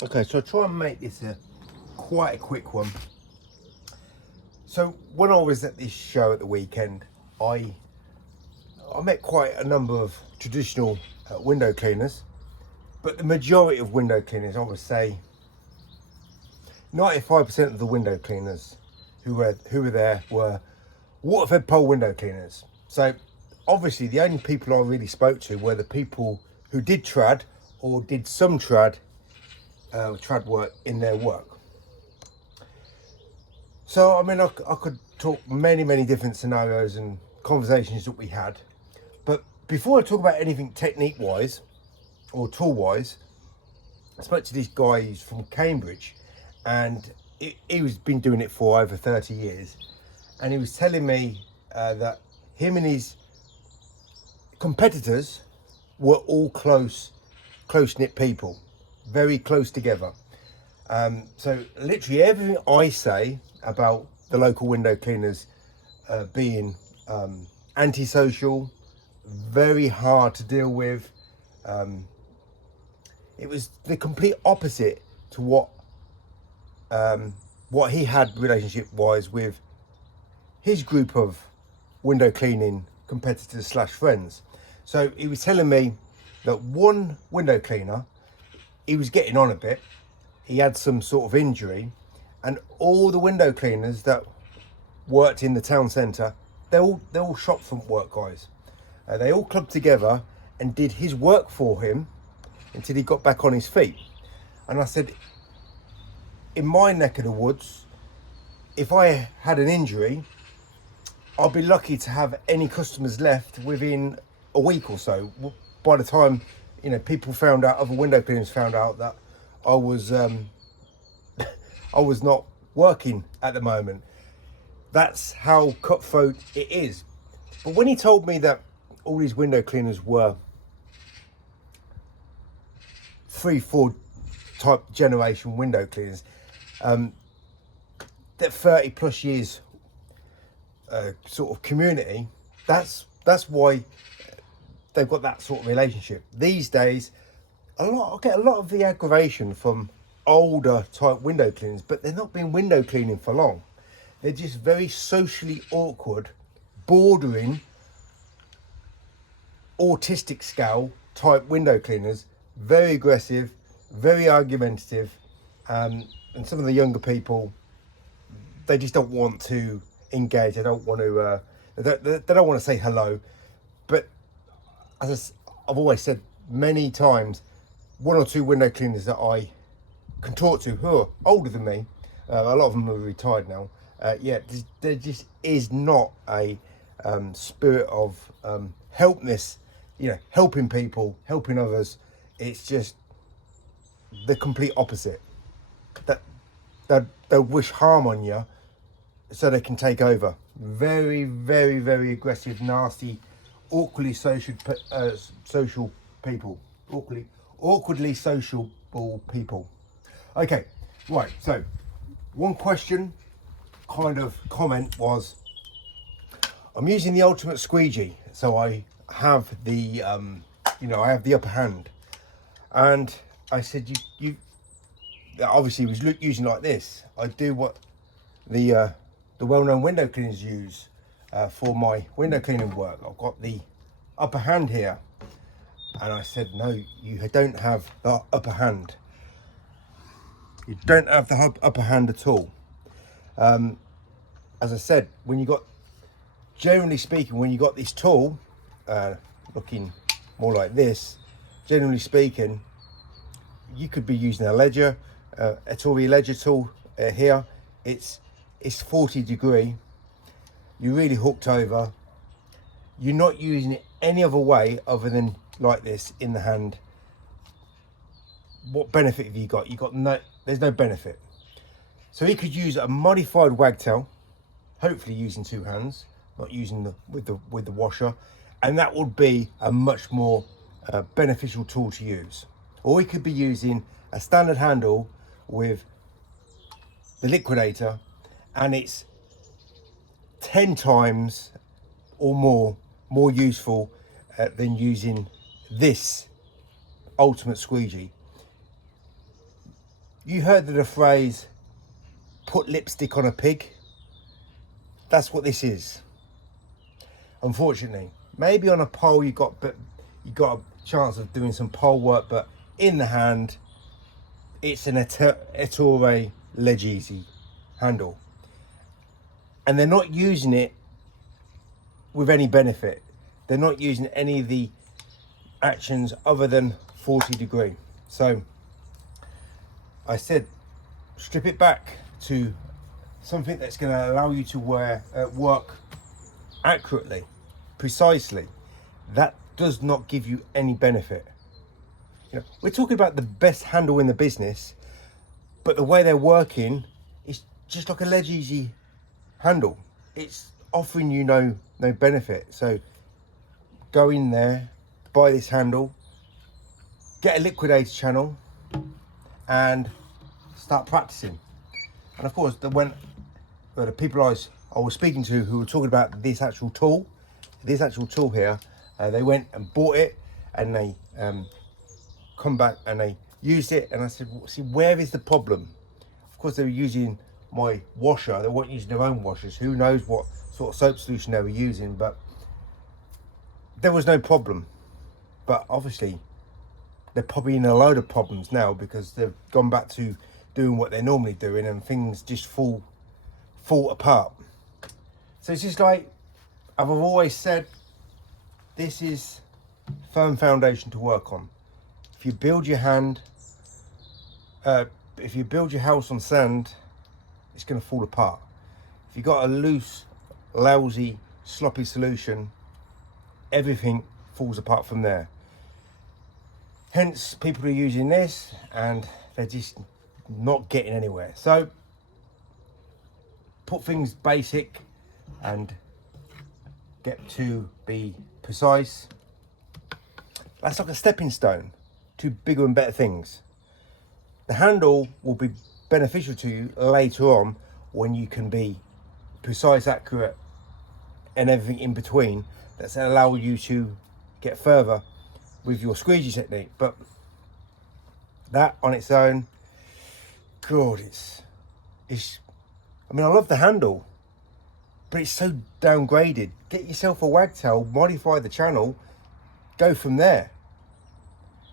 Okay, so I'll try and make this quite a quick one. So when I was at this show at the weekend, I met quite a number of traditional window cleaners, but the majority of window cleaners, I would say 95% of the window cleaners who were there were water-fed pole window cleaners. So obviously the only people I really spoke to were the people who did trad or did some trad work in their work. So I mean, I could talk many different scenarios and conversations that we had, but before I talk about anything technique wise or tool wise, I spoke to this guy who's from Cambridge, and he was been doing it for over 30 years, and he was telling me that him and his competitors were all close-knit people, very close together. So literally everything I say about the local window cleaners being antisocial, very hard to deal with, it was the complete opposite to what he had relationship wise with his group of window cleaning competitors slash friends. So he was telling me that one window cleaner, he was getting on a bit, he had some sort of injury, and all the window cleaners that worked in the town centre, they're all shop front work guys. They all clubbed together and did his work for him until he got back on his feet. And I said, in my neck of the woods, if I had an injury, I'll be lucky to have any customers left within a week or so. By the time, people found out, other window cleaners found out that I was not working at the moment. That's how cutthroat it is. But when he told me that all these window cleaners were 3-4 type generation window cleaners, that 30 plus years sort of community, that's why they've got that sort of relationship. These days, I get a lot of the aggravation from older type window cleaners, but they're not been window cleaning for long. They're just very socially awkward, bordering autistic scale type window cleaners, very aggressive, very argumentative, and some of the younger people, they just don't want to engage. They don't want to. They don't want to say hello. But as I've always said many times, one or two window cleaners that I can talk to who are older than me, a lot of them are retired now. There just is not a spirit of helpness, helping people, helping others. It's just the complete opposite. That they'll wish harm on you so they can take over. Very aggressive, nasty, awkwardly social people. Awkwardly sociable people. Okay, right. So one question, kind of comment was, I'm using the ultimate squeegee, so I have the I have the upper hand, and I said you obviously was using like this. I do what the well-known window cleaners use for my window cleaning work. I've got the upper hand here, and I said, no, you don't have the upper hand. You don't have the upper hand at all. As I said, generally speaking, when you got this tool looking more like this, generally speaking, you could be using a ledger, a Tory ledger tool here. It's 40 degree. You're really hooked over. You're not using it any other way other than like this in the hand. What benefit have you got? There's no benefit. So he could use a modified wagtail, hopefully using two hands, not using with the washer, and that would be a much more beneficial tool to use. Or he could be using a standard handle with the liquidator, and it's 10 times or more useful than using this ultimate squeegee. You heard of the phrase, put lipstick on a pig? That's what this is. Unfortunately, maybe on a pole you got a chance of doing some pole work, but in the hand, it's an Ettore Leggese handle, and they're not using it with any benefit. They're not using any of the actions other than 40 degree. So I said, strip it back to something that's going to allow you to work accurately, precisely. That does not give you any benefit. You know, we're talking about the best handle in the business, but the way they're working is just like a Leggese handle. It's offering you no benefit. So go in there, buy this handle, get a liquidator channel, and start practicing. And of course, the people I was speaking to who were talking about this actual tool here, they went and bought it, and they come back and they used it, and I said, well, see, where is the problem? Of course, they were using my washer. They weren't using their own washers. Who knows what sort of soap solution they were using, but there was no problem. But obviously, they're probably in a load of problems now because they've gone back to doing what they're normally doing, and things just fall apart. So it's just like I've always said, this is firm foundation to work on. If you build your house on sand, it's going to fall apart. If you've got a loose, lousy, sloppy solution, everything falls apart from there. Hence, people are using this and they're just not getting anywhere. So, put things basic and get to be precise. That's like a stepping stone to bigger and better things. The handle will be beneficial to you later on when you can be precise, accurate, and everything in between. That's allow you to get further with your squeegee technique. But that on its own, God, I mean, I love the handle, but it's so downgraded. Get yourself a wagtail, modify the channel, go from there.